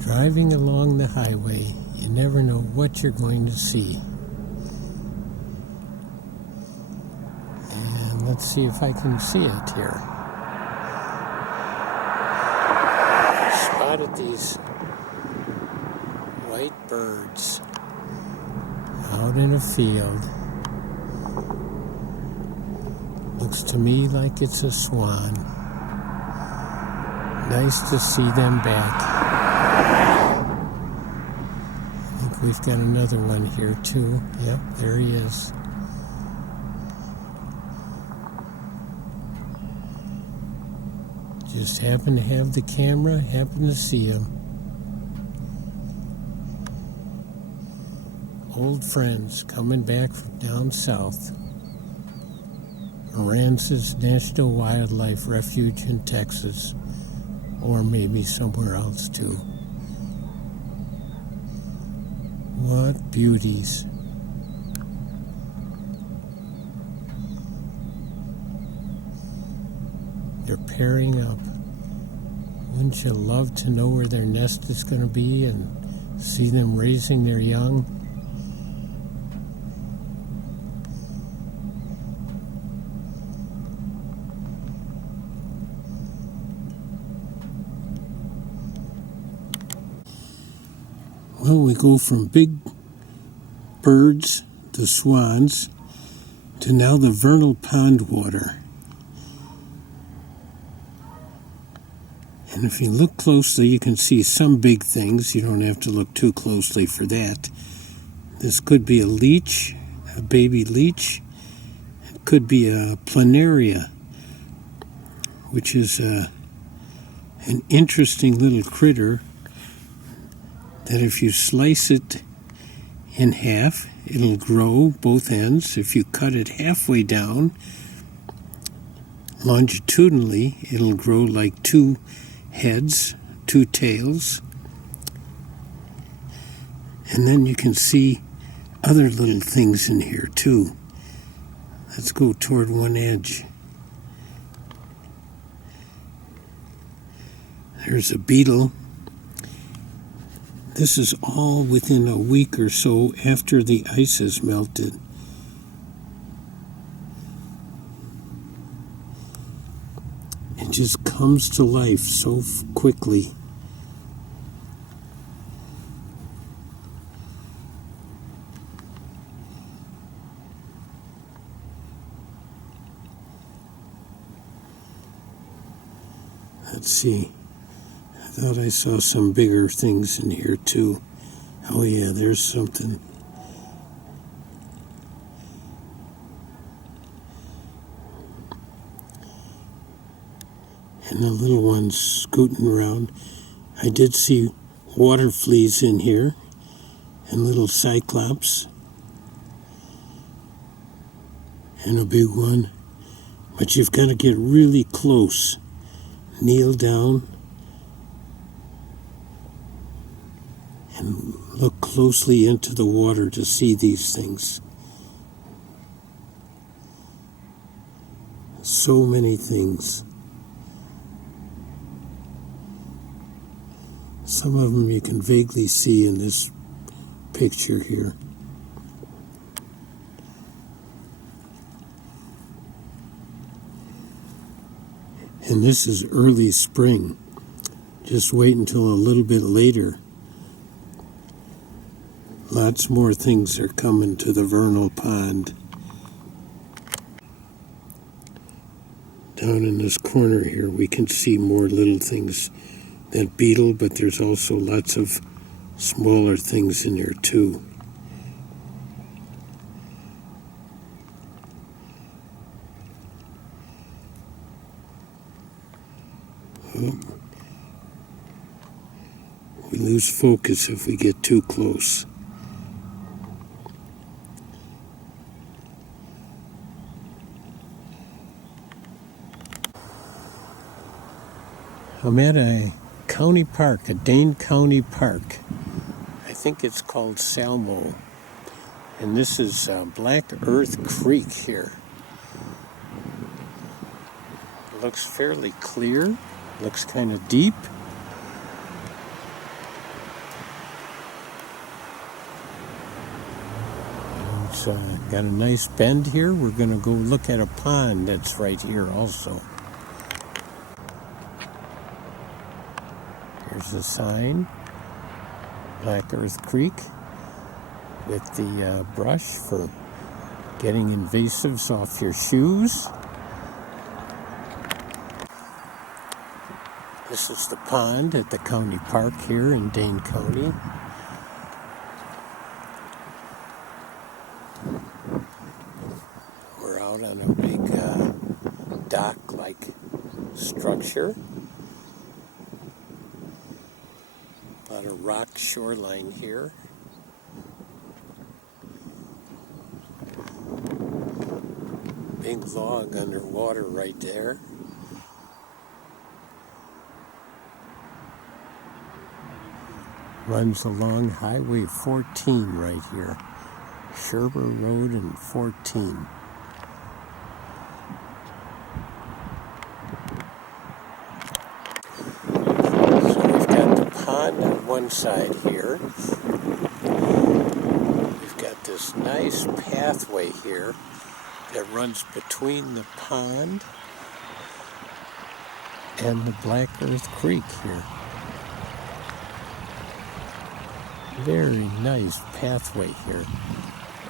Driving along the highway, you never know what you're going to see. And let's see if I can see it here. Spotted these white birds out in a field. Looks to me like it's a swan. Nice to see them back. I think we've got another one here too. Yep, there he is. Just happen to have the camera, happen to see him. Old friends coming back from down south. Aransas National Wildlife Refuge in Texas, or maybe somewhere else too. What beauties. They're pairing up. Wouldn't you love to know where their nest is going to be and see them raising their young? Well, we go from big birds, the swans, to now the vernal pond water. And if you look closely, you can see some big things. You don't have to look too closely for that. This could be a leech, a baby leech. It could be a planaria, which is an interesting little critter that if you slice it in half, it'll grow both ends. If you cut it halfway down, longitudinally, it'll grow like two heads, two tails. And then you can see other little things in here too. Let's go toward one edge. There's a beetle. This is all within a week or so after the ice has melted. It just comes to life so quickly. Let's see. I thought I saw some bigger things in here too. Oh yeah, there's something. And the little ones scooting around. I did see water fleas in here and little cyclops and a big one. But you've got to get really close. Kneel down and look closely into the water to see these things. So many things. Some of them you can vaguely see in this picture here. And this is early spring. Just wait until a little bit later. Lots more things are coming to the vernal pond. Down in this corner here, we can see more little things. That beetle, but there's also lots of smaller things in there too. Oh. We lose focus if we get too close. I'm at a county park, a Dane County park. I think it's called Salmo. And this is Black Earth Creek here. It looks fairly clear, looks kind of deep. got a nice bend here. We're going to go look at a pond that's right here also. Here's a sign, Black Earth Creek, with the brush for getting invasives off your shoes. This is the pond at the county park here in Dane County. We're out on a big dock-like structure. A lot of rock shoreline here. Big log underwater right there. Runs along Highway 14 right here. Sherber Road and 14. So we've got the pond on one side here. We've got this nice pathway here that runs between the pond and the Black Earth Creek here. Very nice pathway here.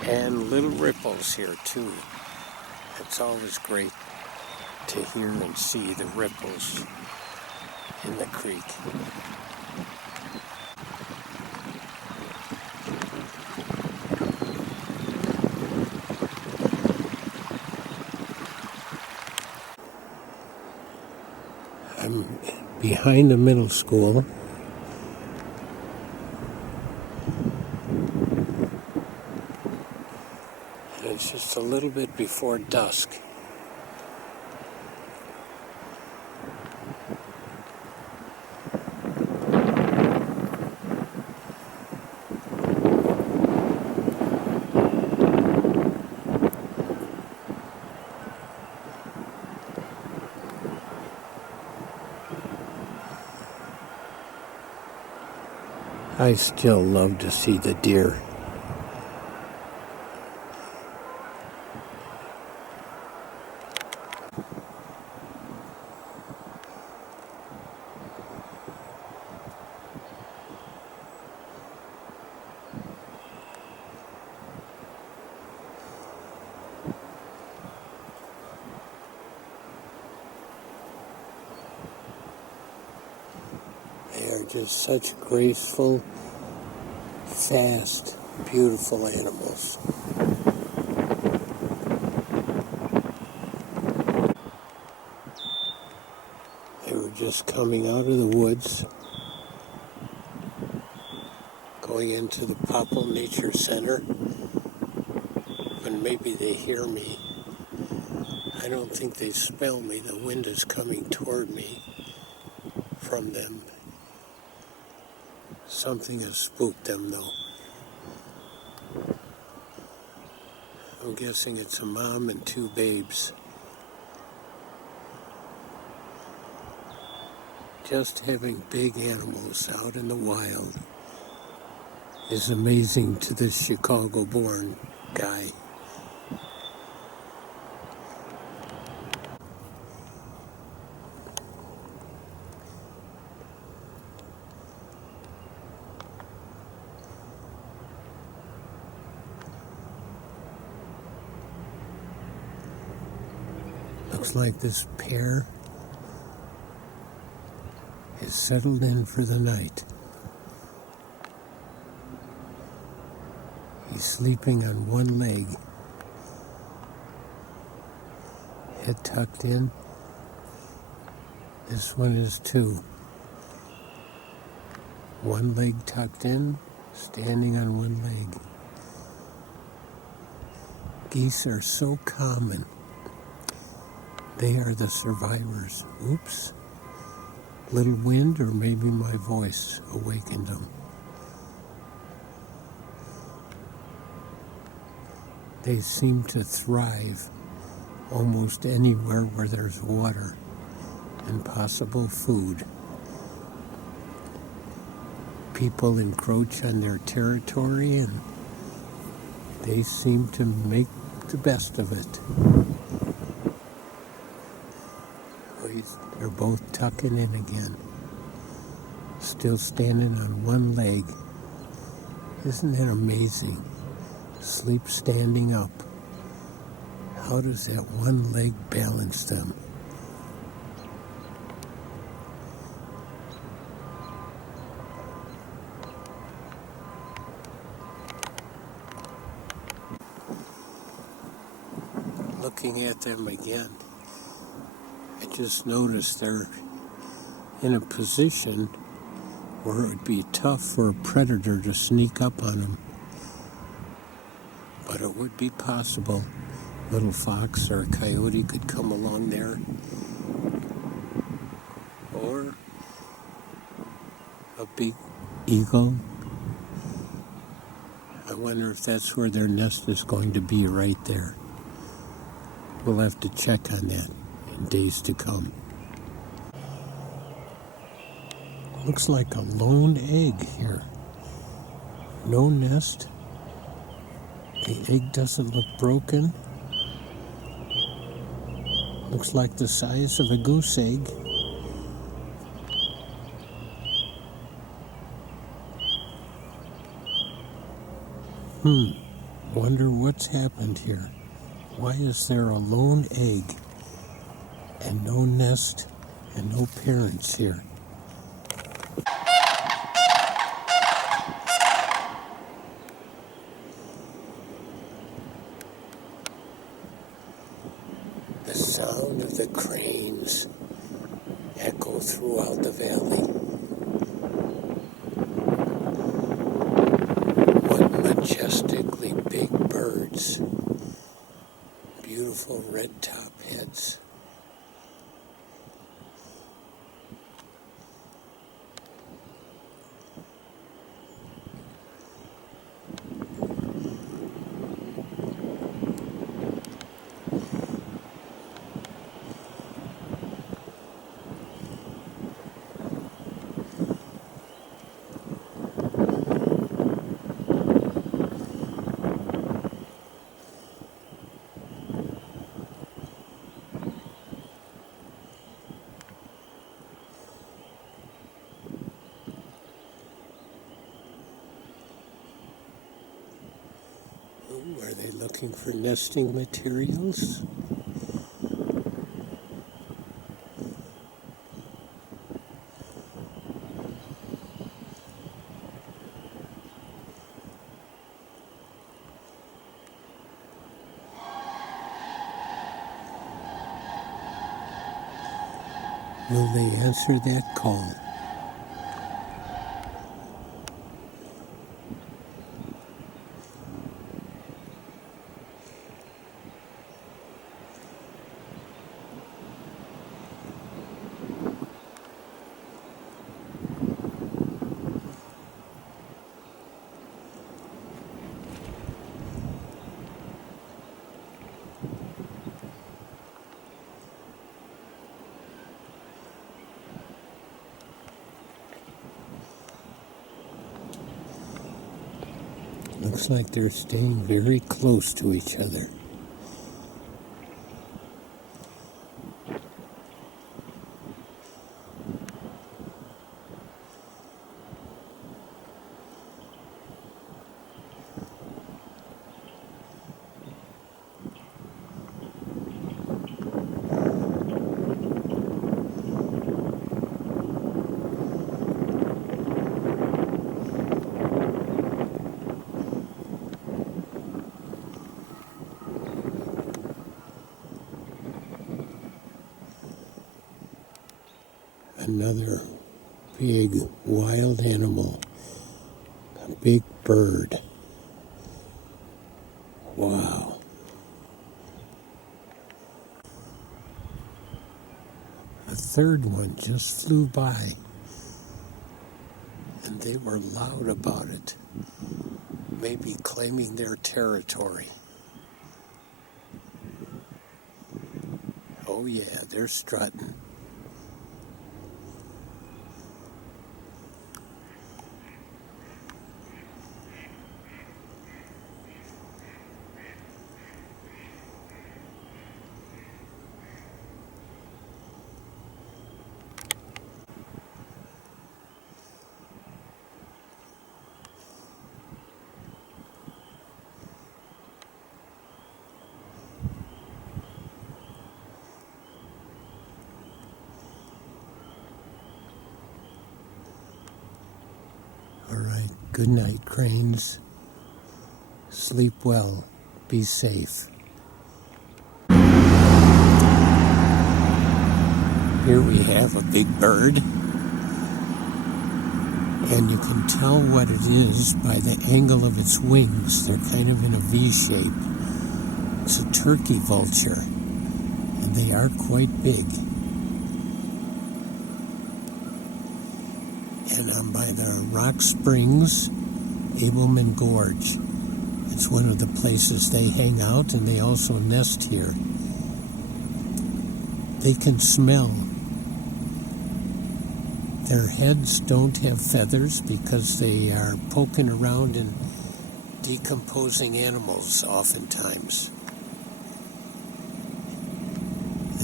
And little ripples here too. It's always great to hear and see the ripples in the creek. I'm behind the middle school. It's just a little bit before dusk. I still love to see the deer. They are just such graceful, fast, beautiful animals. They were just coming out of the woods, going into the Popple Nature Center. When maybe they hear me, I don't think they smell me. The wind is coming toward me from them. Something has spooked them, though. I'm guessing it's a mom and two babes. Just having big animals out in the wild is amazing to this Chicago-born guy. Looks like this pair is settled in for the night. He's sleeping on one leg, head tucked in. This one is too. One leg tucked in, standing on one leg. Geese are so common. They are the survivors. Oops. Little wind, or maybe my voice awakened them. They seem to thrive almost anywhere where there's water and possible food. People encroach on their territory and They seem to make the best of it. They're both tucking in again. Still standing on one leg. Isn't it amazing? Sleep standing up. How does that one leg balance them? Looking at them again, I just noticed they're in a position where it would be tough for a predator to sneak up on them. But it would be possible. Little fox or a coyote could come along there. Or a big eagle. I wonder if that's where their nest is going to be, right there. We'll have to check on that in days to come. Looks like a lone egg here. No nest. The egg doesn't look broken. Looks like the size of a goose egg. Wonder what's happened here. Why is there a lone egg and no nest and no parents here? The sound of the cranes echo throughout the valley. What majestically big birds. Beautiful red top heads. Are they looking for nesting materials? Will they answer that call? Looks like they're staying very close to each other. Another big wild animal, a big bird. Wow. A third one just flew by, and they were loud about it, maybe claiming their territory. Oh yeah, they're strutting. All right, good night, cranes. Sleep well. Be safe. Here we have a big bird. And you can tell what it is by the angle of its wings. They're kind of in a V shape. It's a turkey vulture. And they are quite big. And I'm by the Rock Springs, Abelman Gorge. It's one of the places they hang out, and they also nest here. They can smell. Their heads don't have feathers because they are poking around and decomposing animals oftentimes.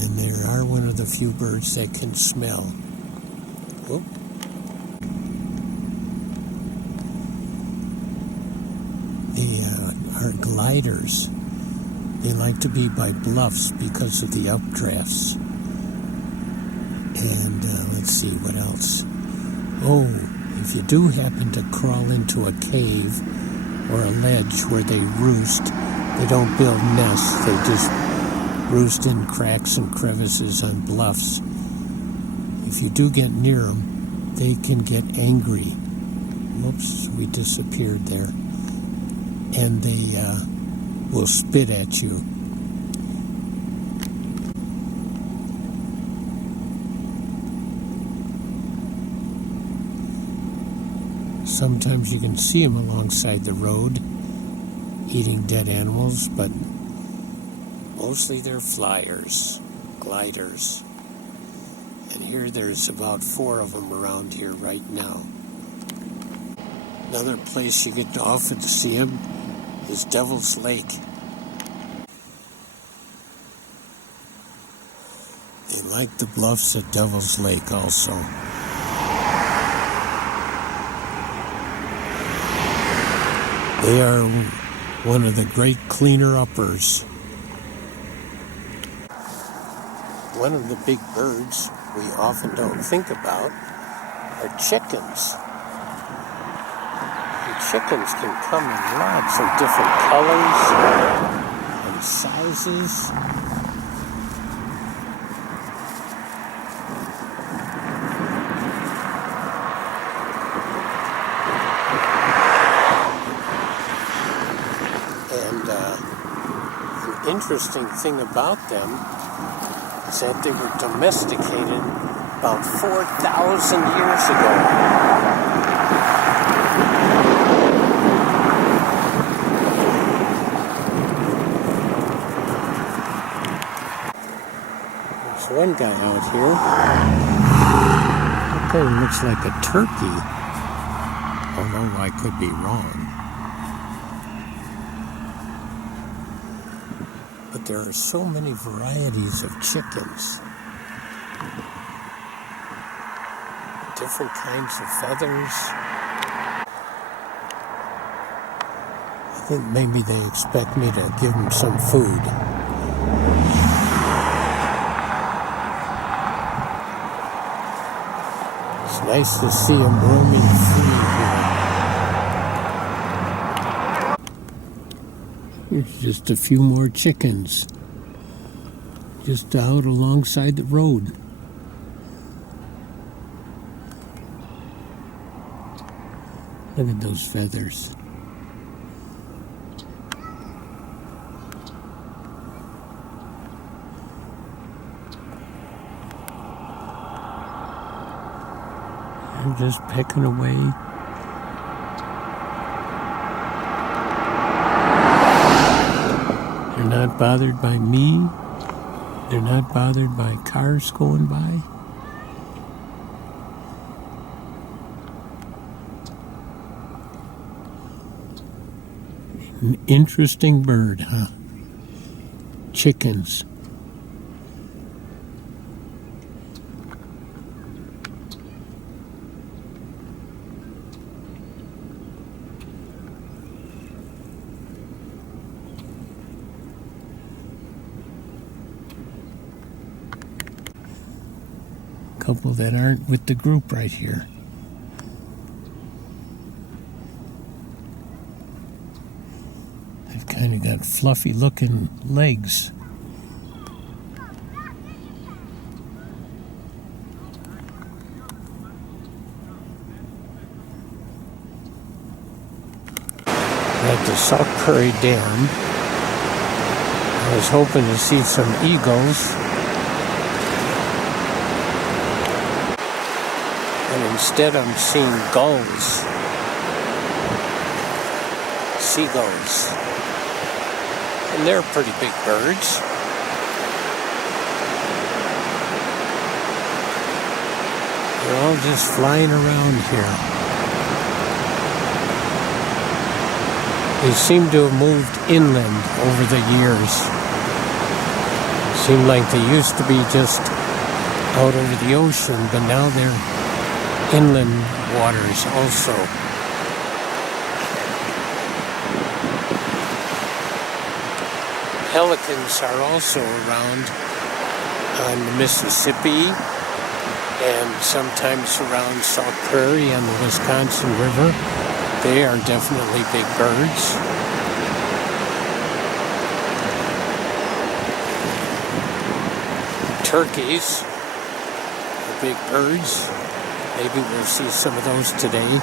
And they are one of the few birds that can smell. Whoop. They are gliders. They like to be by bluffs because of the updrafts. And let's see, what else? Oh, if you do happen to crawl into a cave or a ledge where they roost, they don't build nests. They just roost in cracks and crevices on bluffs. If you do get near them, they can get angry. Whoops, we disappeared there. And they will spit at you. Sometimes you can see them alongside the road eating dead animals, but mostly they're flyers, gliders. And here there's about 4 of them around here right now. Another place you get often to see them is Devil's Lake. They like the bluffs at Devil's Lake also. They are one of the great cleaner-uppers. One of the big birds we often don't think about are chickens. And chickens can come in lots of different colors and sizes. Interesting thing about them is that they were domesticated about 4,000 years ago. There's one guy out here. That kind of looks like a turkey, although I could be wrong. But there are so many varieties of chickens. Different kinds of feathers. I think maybe they expect me to give them some food. It's nice to see them roaming free here. Here's just a few more chickens, just out alongside the road. Look at those feathers. They're just pecking away. They're not bothered by me. They're not bothered by cars going by. An interesting bird, huh? Chickens. Couple that aren't with the group right here. They've kind of got fluffy looking legs. At the Sauk Prairie Dam, I was hoping to see some eagles, and instead I'm seeing gulls, seagulls, and they're pretty big birds. They're all just flying around here. They seem to have moved inland over the years. Seemed like they used to be just out over the ocean, but now they're inland waters also. Pelicans are also around on the Mississippi and sometimes around Sauk Prairie on the Wisconsin River. They are definitely big birds. Turkeys are big birds. Maybe we'll see some of those today.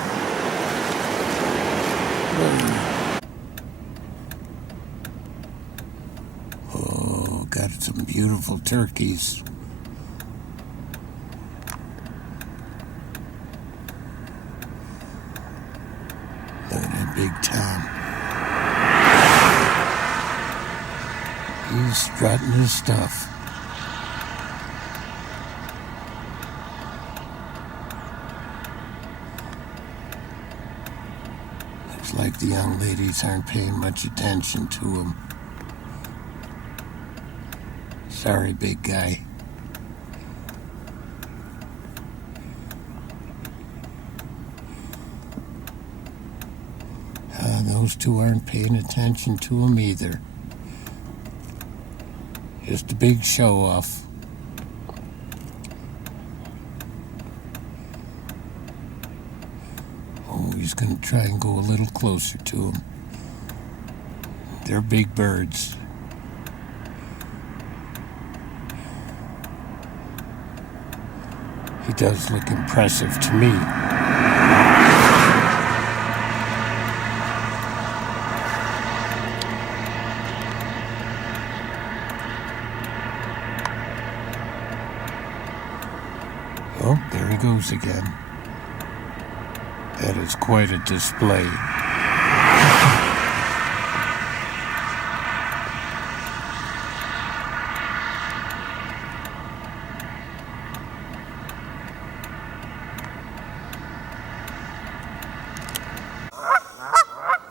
Oh, got some beautiful turkeys. Look at that big Tom. He's strutting his stuff. Looks like the young ladies aren't paying much attention to him. Sorry, big guy. Those two aren't paying attention to him either. Just a big show off. Oh, he's going to try and go a little closer to him. They're big birds. He does look impressive to me. Oh, there he goes again. That is quite a display.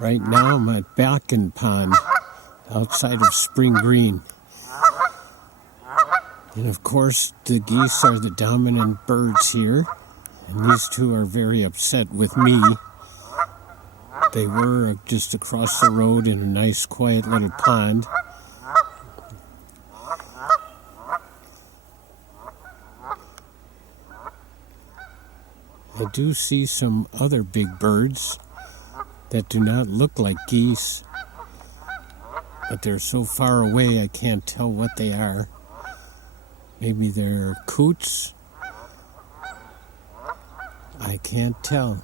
Right now I'm at Balkan Pond outside of Spring Green. And of course, the geese are the dominant birds here, and these two are very upset with me. They were just across the road in a nice, quiet little pond. I do see some other big birds that do not look like geese, but they're so far away I can't tell what they are. Maybe they're coots. I can't tell.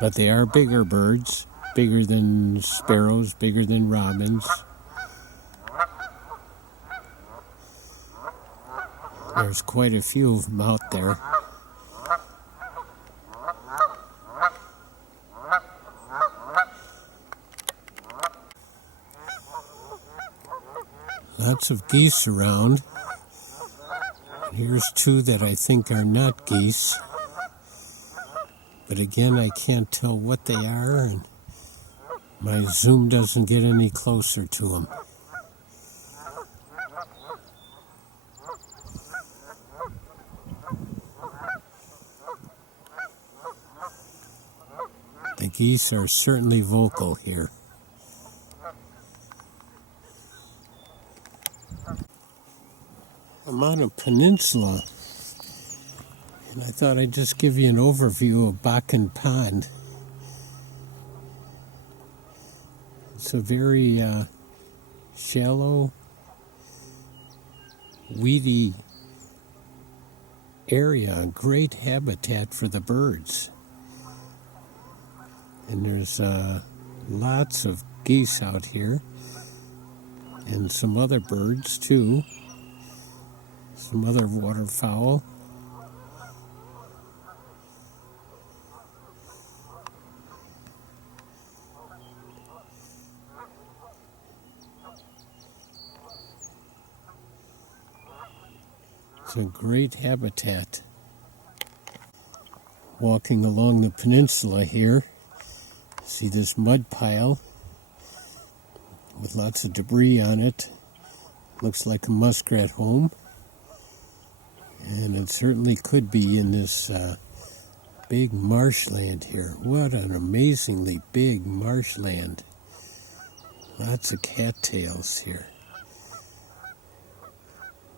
But they are bigger birds, bigger than sparrows, bigger than robins. There's quite a few of them out there. Lots of geese around. And here's two that I think are not geese. But again, I can't tell what they are, and my zoom doesn't get any closer to them. The geese are certainly vocal here. I'm on a peninsula, and I thought I'd just give you an overview of Balkan Pond. It's a very shallow, weedy area, a great habitat for the birds. And there's lots of geese out here, and some other birds too, some other waterfowl. It's a great habitat. Walking along the peninsula here, see this mud pile with lots of debris on it. Looks like a muskrat home. And it certainly could be in this big marshland here. What an amazingly big marshland. Lots of cattails here.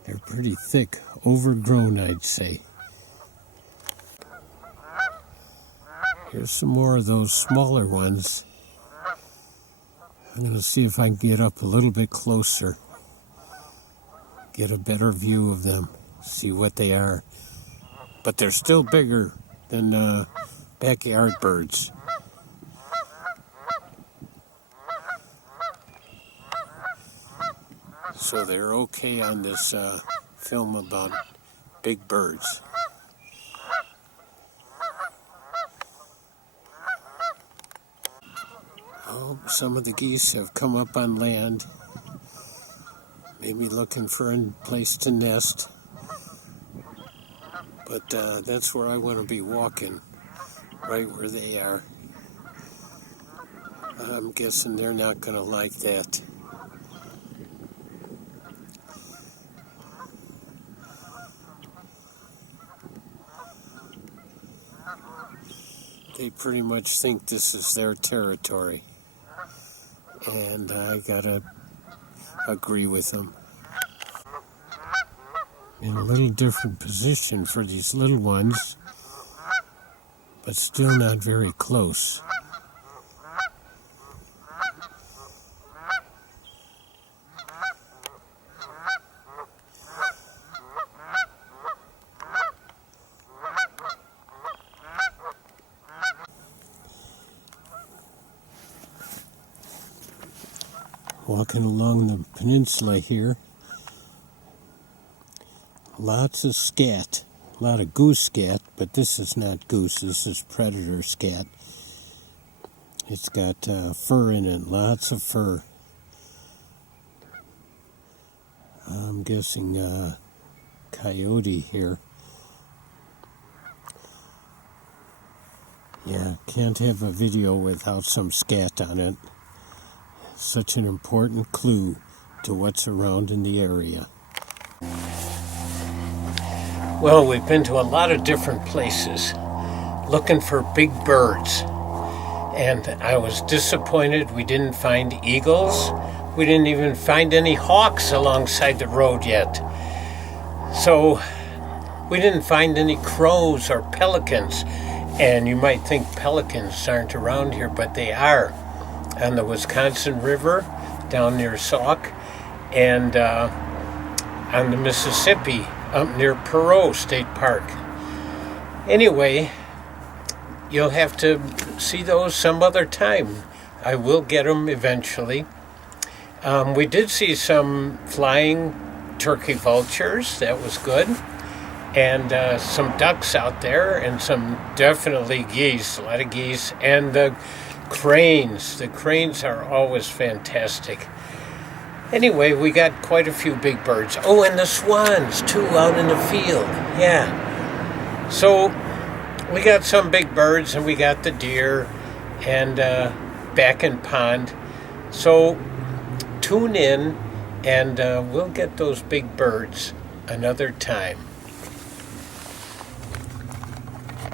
They're pretty thick, overgrown, I'd say. Here's some more of those smaller ones. I'm going to see if I can get up a little bit closer, get a better view of them, see what they are. But they're still bigger than backyard birds. So they're okay on this film about big birds. Oh, some of the geese have come up on land, maybe looking for a place to nest. But that's where I want to be walking, right where they are. I'm guessing they're not going to like that. They pretty much think this is their territory, and I gotta agree with them. In a little different position for these little ones, but still not very close. Walking along the peninsula here, lots of scat, a lot of goose scat, but this is not goose, this is predator scat. It's got fur in it, lots of fur. I'm guessing coyote here. Yeah, can't have a video without some scat on it. Such an important clue to what's around in the area. Well, we've been to a lot of different places looking for big birds. And I was disappointed we didn't find eagles. We didn't even find any hawks alongside the road yet. So we didn't find any crows or pelicans. And you might think pelicans aren't around here, but they are. On the Wisconsin River, down near Sauk, and on the Mississippi, up near Perot State Park. Anyway, you'll have to see those some other time. I will get them eventually. We did see some flying turkey vultures. That was good. And some ducks out there, and some definitely geese, a lot of geese, and the cranes. The cranes are always fantastic. Anyway, we got quite a few big birds. Oh, and the swans, too, out in the field. Yeah. So we got some big birds, and we got the deer, and back in pond. So tune in, and we'll get those big birds another time.